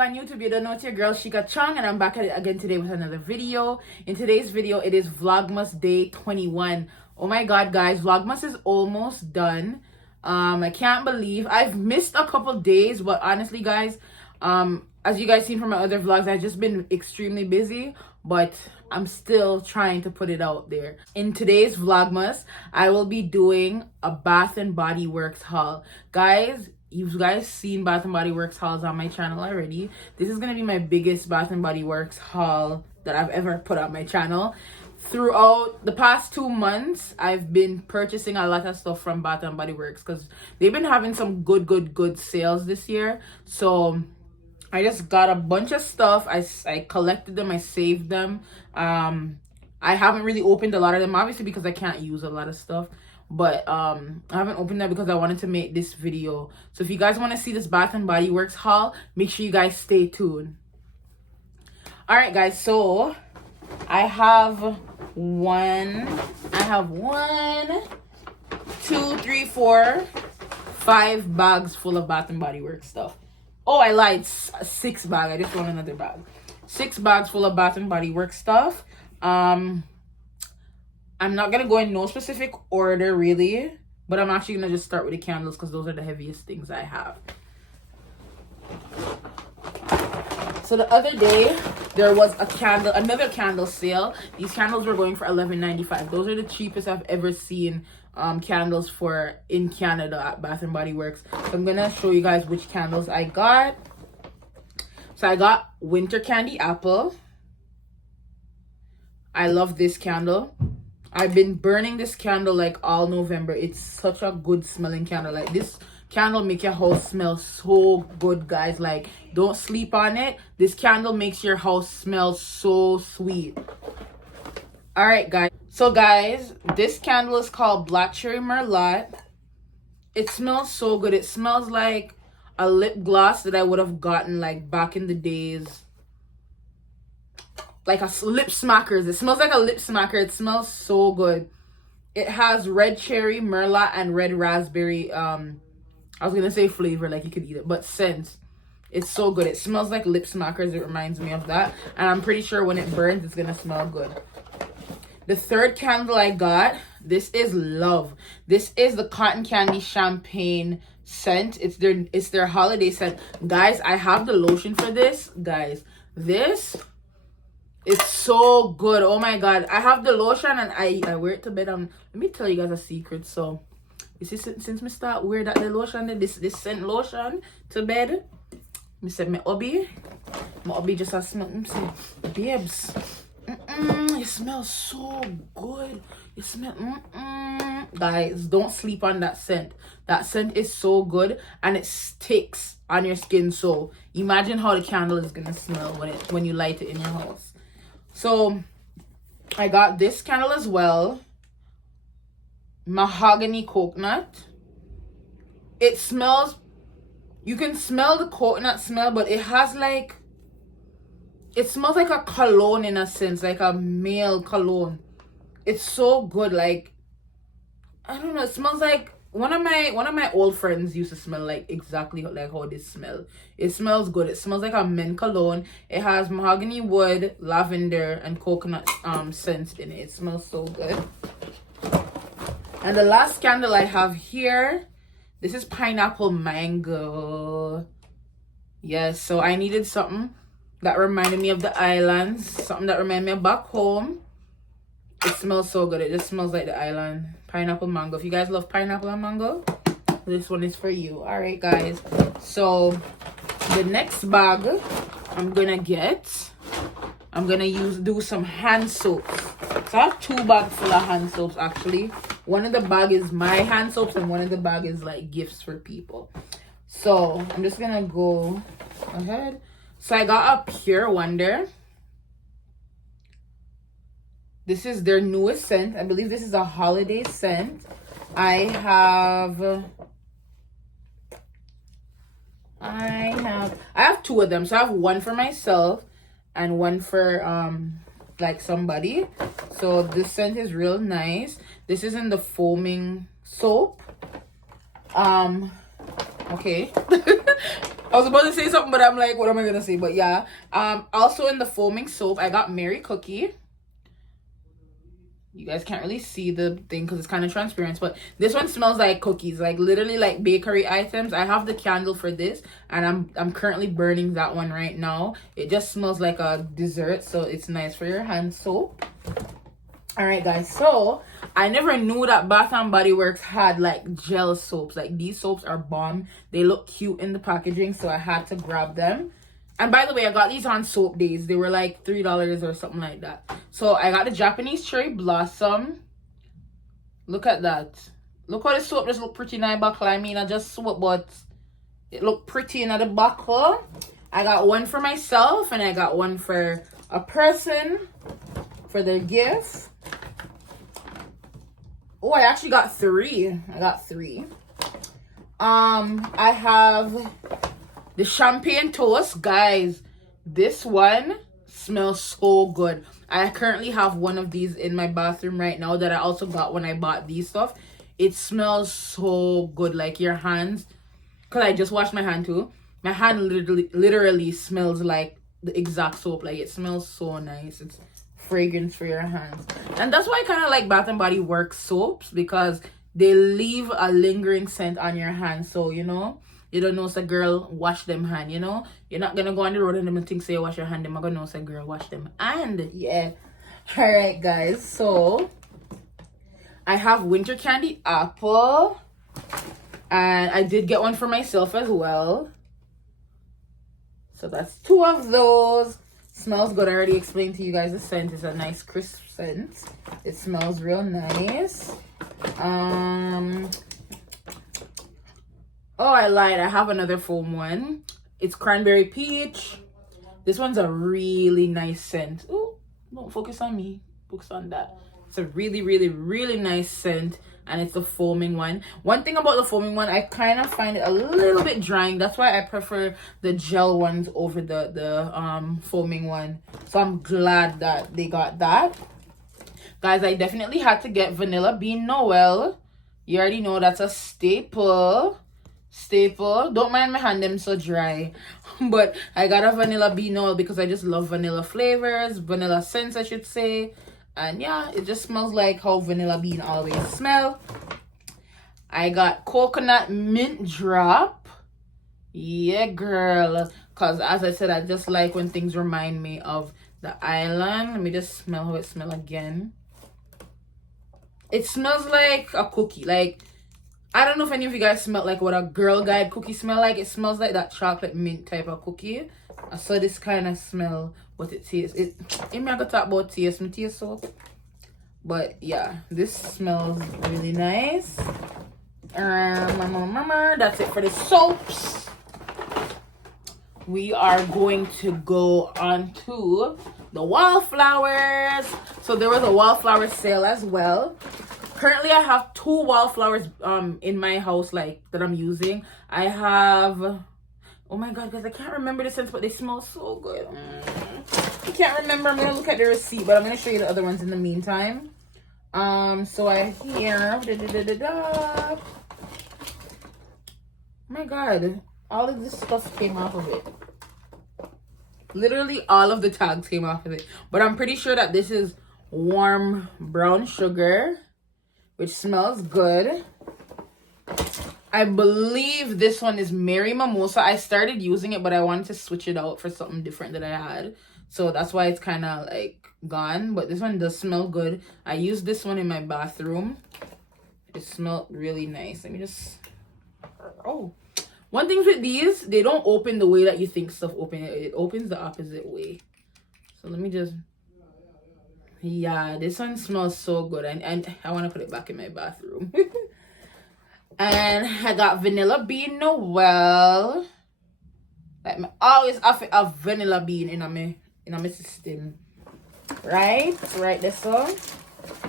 Wagwan YouTube, you don't know, it's your girl Shickaa Chung, and I'm back at it again today with another video. In today's video, it is Vlogmas Day 21. Oh my god, guys, Vlogmas is almost done. I can't believe I've missed a couple days, but honestly, guys, as you guys seen from my other vlogs, I've just been extremely busy, but I'm still trying to put it out there. In today's Vlogmas, I will be doing a Bath and Body Works haul. Guys, you've guys seen Bath and Body Works hauls on my channel already. This is gonna be my biggest Bath and Body Works haul that I've ever put on my channel. Throughout the past 2 months, I've been purchasing a lot of stuff from Bath and Body Works because they've been having some good sales this year. So I just got a bunch of stuff. I collected them, I saved them. I haven't really opened a lot of them, obviously, because I can't use a lot of stuff. But I haven't opened that because I wanted to make this video. So if you guys want to see this Bath and Body Works haul, make sure you guys stay tuned. Alright guys, so I have one, two, three, four, 5 bags full of Bath and Body Works stuff. Oh, I lied, 6 bags. I just want another bag. 6 bags full of Bath and Body Works stuff. I'm not gonna go in no specific order really, but I'm actually gonna just start with the candles because those are the heaviest things I have. So the other day there was another candle sale. These candles were going for $11.95. Those are the cheapest I've ever seen candles for in Canada at Bath and Body Works. So I'm gonna show you guys which candles I got. So I got Winter Candy Apple. I love this candle. I've been burning this candle like all November. It's such a good smelling candle. Like, this candle make your house smell so good, guys. Like, don't sleep on it. This candle makes your house smell so sweet. All right, guys. So guys, this candle is called Black Cherry Merlot. It smells so good. It smells like a lip gloss that I would have gotten like back in the days. Like a lip smackers. It smells like a lip smacker. It smells so good. It has red cherry, merlot, and red raspberry. I was gonna say flavor, like you could eat it, but scent. It's so good. It smells like lip smackers. It reminds me of that, and I'm pretty sure when it burns, it's gonna smell good. The third candle I got, this is Love. This is the Cotton Candy Champagne scent. It's their holiday scent, guys. I have the lotion for this, guys. This. It's so good. Oh my god, I have the lotion and I wear it to bed. Let me tell you guys a secret. So you see, since me start wear that the lotion, this scent lotion to bed, me said my hubby just a smell. Say, babes, it smells so good. It smell guys, don't sleep on that scent. That scent is so good and it sticks on your skin. So imagine how the candle is gonna smell when you light it in your house. So I got this candle as well, Mahogany Coconut. It smells, you can smell the coconut smell, but it has like, it smells like a cologne in a sense, like a male cologne. It's so good. Like, I don't know, it smells like one of my old friends used to smell like exactly like how this smell. It smells good. It smells like a men cologne. It has mahogany wood, lavender, and coconut scents in it. It smells so good. And the last candle I have here, this is Pineapple Mango. Yes, so I needed something that reminded me of the islands, something that reminded me of back home. It smells so good. It just smells like the island. Pineapple mango. If you guys love pineapple and mango, this one is for you. All right, guys. So the next bag I'm gonna do some hand soaps. So I have 2 bags full of hand soaps actually. One of the bag is my hand soaps and one of the bag is like gifts for people. So I'm just gonna go ahead. So I got a Pure Wonder. This is their newest scent. I believe this is a holiday scent. I have 2 of them. So I have one for myself and one for like somebody. So this scent is real nice. This is in the foaming soap. Okay. I was about to say something, but I'm like, what am I gonna say? But yeah. Also in the foaming soap, I got Mary Cookie. You guys can't really see the thing because it's kind of transparent, but this one smells like cookies, like literally like bakery items. I have the candle for this, and I'm currently burning that one right now. It just smells like a dessert, so it's nice for your hand soap. All right, guys, so I never knew that Bath and Body Works had like gel soaps. Like, these soaps are bomb. They look cute in the packaging, so I had to grab them. And by the way, I got these on soap days. They were like $3 or something like that. So I got the Japanese Cherry Blossom. Look at that. Look how the soap just look pretty in the buckle. I mean, I just soap, but it look pretty in the buckle. I got one for myself, and I got one for a person for their gift. Oh, I actually got three. I got three. I have the champagne toast. Guys, this one smells so good. I currently have one of these in my bathroom right now that I also got when I bought these stuff. It smells so good. Like, your hands, because I just washed my hand too. My hand literally smells like the exact soap. Like, it smells so nice. It's fragrance for your hands. And that's why I kind of like Bath and Body Works soaps, because they leave a lingering scent on your hands. So, you know, you don't know, say, girl, wash them hand, you know? You're not gonna go on the road and them think, say, wash your hand. Them are gonna know, say, girl, wash them. And, yeah. Alright, guys. So, I have Winter Candy Apple. And I did get one for myself as well. So, that's two of those. Smells good. I already explained to you guys the scent. It's a nice crisp scent. It smells real nice. Oh, I lied. I have another foam one. It's Cranberry Peach. This one's a really nice scent. Oh, don't focus on me. Focus on that. It's a really, really, really nice scent. And it's the foaming one. One thing about the foaming one, I kind of find it a little bit drying. That's why I prefer the gel ones over the foaming one. So I'm glad that they got that. Guys, I definitely had to get Vanilla Bean Noel. You already know that's a staple. Don't mind my hand, them so dry. But I got a Vanilla Bean Noel because I just love vanilla flavors. Vanilla scents, I should say. And yeah, it just smells like how vanilla bean always smell. I got Coconut Mint Drop. Yeah, girl. Because as I said, I just like when things remind me of the island. Let me just smell how it smells again. It smells like a cookie. Like, I don't know if any of you guys smell like what a Girl Guide cookie smell like. It smells like that chocolate mint type of cookie. I saw this kind of smell, what it tastes. I'm not gonna talk about taste, my taste soap. But yeah, this smells really nice. That's it for the soaps. We are going to go on to the Wildflowers. So there was a Wildflower sale as well. Currently, I have two Wildflowers in my house, like, that I'm using. I have, oh my god, guys, I can't remember the scents, but they smell so good. I can't remember. I'm gonna look at the receipt, but I'm gonna show you the other ones in the meantime. So I hear oh my god, all of this stuff came off of it. Literally all of the tags came off of it. But I'm pretty sure that this is warm brown sugar, which smells good. I believe this one is Mary Mimosa. I started using it, but I wanted to switch it out for something different that I had. So that's why it's kind of like gone. But this one does smell good. I used this one in my bathroom. It smelled really nice. Let me just... Oh. One thing with these, they don't open the way that you think stuff open. It opens the opposite way. So let me just... Yeah, this one smells so good. And I want to put it back in my bathroom. And I got Vanilla Bean Noel. Like, I always have a vanilla bean in my system. Right this one.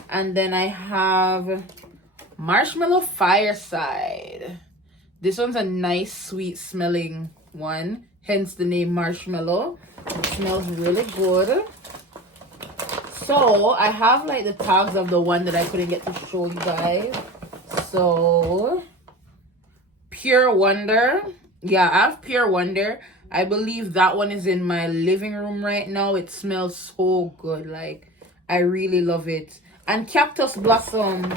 And then I have Marshmallow Fireside. This one's a nice, sweet smelling one. Hence the name Marshmallow. It smells really good. So, I have like the tags of the one that I couldn't get to show you guys. So, Pure Wonder. Yeah, I have Pure Wonder. I believe that one is in my living room right now. It smells so good. Like, I really love it. And Cactus Blossom.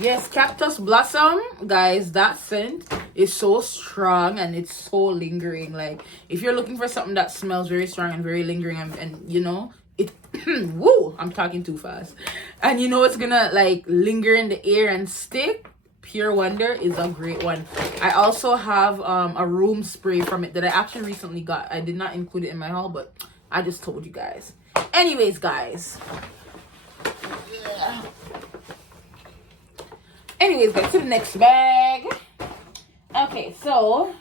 Yes, Cactus Blossom, guys, that scent is so strong and it's so lingering. Like, if you're looking for something that smells very strong and very lingering, and you know, it, woo, I'm talking too fast. And you know, it's gonna like linger in the air and stick. Pure Wonder is a great one. I also have a room spray from it that I actually recently got. I did not include it in my haul, but I just told you guys. Anyways, guys. Yeah. Anyways, back to the next bag. Okay, so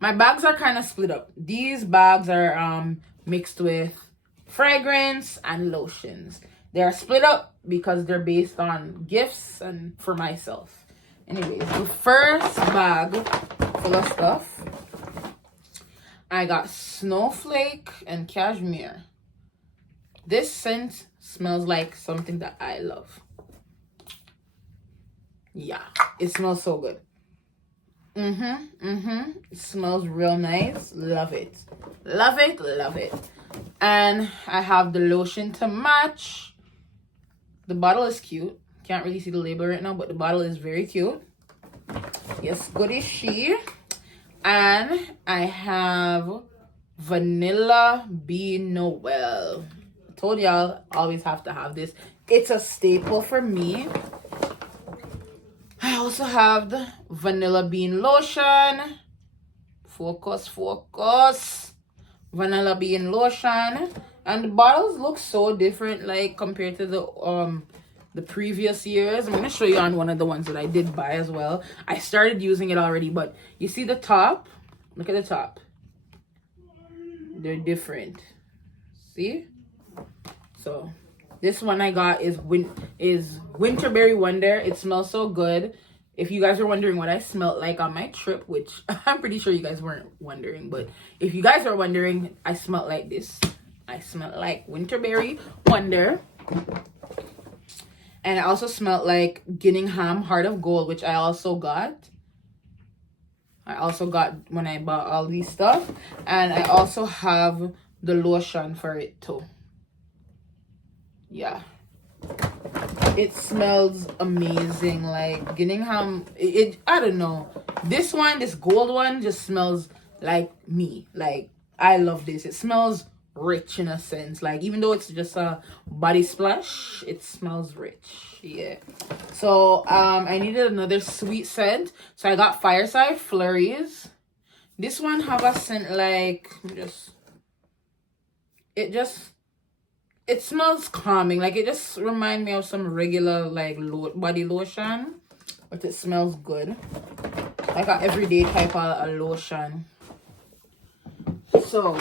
my bags are kind of split up. These bags are mixed with fragrance and lotions. They are split up because they're based on gifts and for myself. Anyways, the first bag full of stuff, I got Snowflake and Cashmere. This scent smells like something that I love. Yeah, it smells so good. It smells real nice. Love it. Love it, love it. And I have the lotion to match. The bottle is cute. Can't really see the label right now, but the bottle is very cute. Yes, good is she. And I have Vanilla Bean Noel. I told y'all, always have to have this. It's a staple for me. I also have the Vanilla Bean Lotion. Focus, focus. Vanilla Bean Lotion. And the bottles look so different, like, compared to the previous years. I'm going to show you on one of the ones that I did buy as well. I started using it already, but you see the top? Look at the top. They're different. See? So this one I got is Winterberry Wonder. It smells so good. If you guys are wondering what I smelled like on my trip, which I'm pretty sure you guys weren't wondering, but if you guys are wondering, I smelled like this. I smelled like Winterberry Wonder. And I also smelled like Ginningham Heart of Gold, which I also got. I also got when I bought all these stuff. And I also have the lotion for it too. Yeah, it smells amazing. Like Ginningham, I don't know, this gold one just smells like me. Like, I love this. It smells rich in a sense. Like, even though it's just a body splash, it smells rich. Yeah. So I needed another sweet scent, so I got Fireside Flurries. This one have a scent like, it smells calming. Like, it just reminds me of some regular like body lotion, but it smells good, like an everyday type of a lotion. So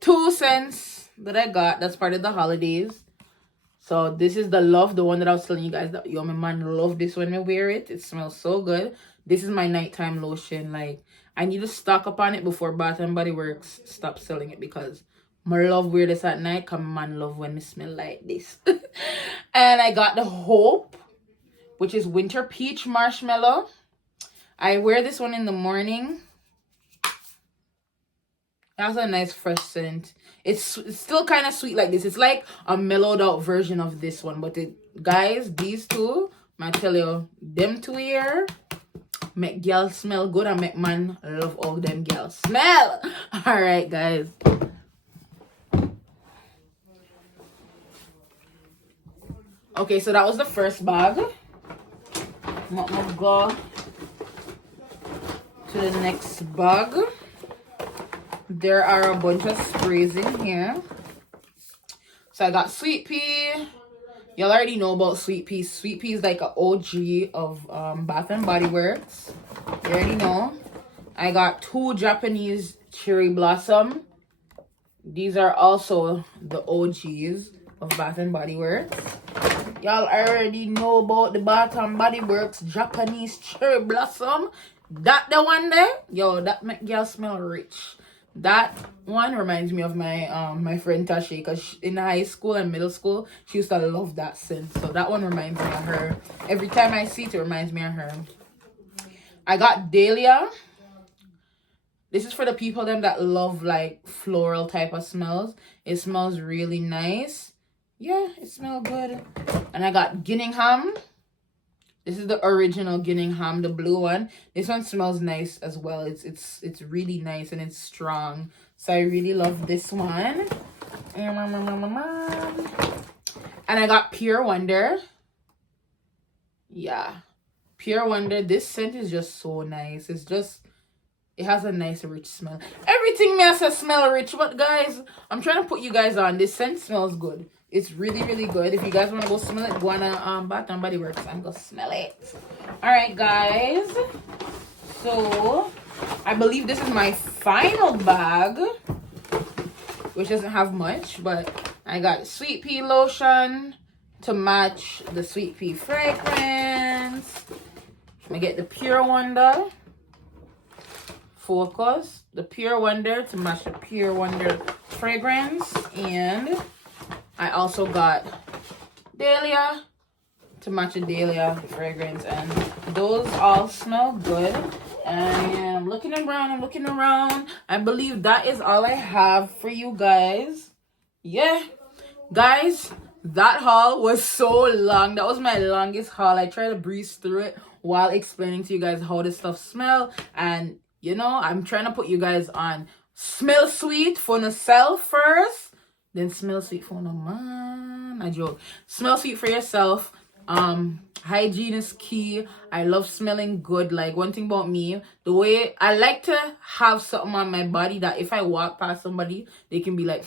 2 scents that I got that's part of the holidays. So this is the Love, the one that I was telling you guys that yo, my man love this when I wear it. It smells so good. This is my nighttime lotion. Like, I need to stock up on it before Bath and Body Works stop selling it, because my love wear this at night. Come man love when me smell like this. And I got the Hope, which is Winter Peach Marshmallow. I wear this one in the morning. That's a nice fresh scent. It's still kind of sweet like this. It's like a mellowed out version of this one. But guys, these two, I tell you, them two here make girls smell good and make man love all them girls smell. All right, guys. Okay, so that was the first bag. I'm gonna go to the next bag. There are a bunch of sprays in here. So I got Sweet Pea. Y'all already know about Sweet Pea. Sweet Pea is like an OG of Bath and Body Works. You already know. I got 2 Japanese Cherry Blossom. These are also the OGs of Bath and Body Works. Y'all already know about the Bath and Body Works Japanese Cherry Blossom. That the one there? Yo, that make y'all smell rich. That one reminds me of my my friend Tashi, because in high school and middle school, she used to love that scent. So that one reminds me of her. Every time I see it, it reminds me of her. I got Dahlia. This is for the people them that love like floral type of smells. It smells really nice. Yeah, it smells good. And I got Ginningham. This is the original Ginningham, the blue one. This one smells nice as well. It's really nice and it's strong. So I really love this one. And I got Pure Wonder. Yeah. Pure Wonder. This scent is just so nice. It has a nice rich smell. Everything may have smell rich, but guys, I'm trying to put you guys on. This scent smells good. It's really, really good. If you guys want to go smell it, go on Bath and Body Works and go smell it. Alright, guys. So, I believe this is my final bag, which doesn't have much, but I got Sweet Pea Lotion to match the Sweet Pea fragrance. I get the Pure Wonder. Focus. The Pure Wonder to match the Pure Wonder fragrance. And I also got Dahlia to match the Dahlia fragrance. And those all smell good. And I'm looking around. I believe that is all I have for you guys. Yeah. Guys, that haul was so long. That was my longest haul. I tried to breeze through it while explaining to you guys how this stuff smell. And, you know, I'm trying to put you guys on smell sweet for yourself first. Then smell sweet for no man. I joke. Smell sweet for yourself. Hygiene is key. I love smelling good. Like, one thing about me, the way I like to have something on my body that if I walk past somebody, they can be like,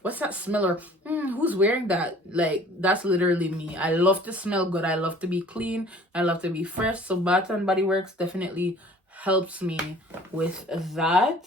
what's that smell? Or who's wearing that? Like, that's literally me. I love to smell good. I love to be clean. I love to be fresh. So Bath and Body Works definitely helps me with that.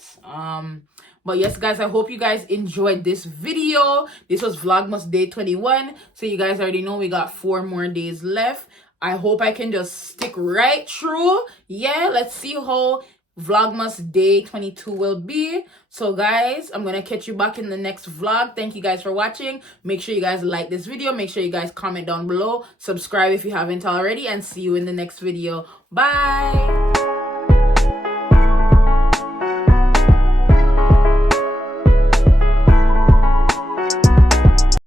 But yes, guys, I hope you guys enjoyed this video. This was Vlogmas day 21. So you guys already know we got 4 more days left. I hope I can just stick right through. Yeah, let's see how Vlogmas day 22 will be. So guys, I'm gonna catch you back in the next vlog. Thank you guys for watching. Make sure you guys like this video. Make sure you guys comment down below. Subscribe if you haven't already. And see you in the next video. Bye.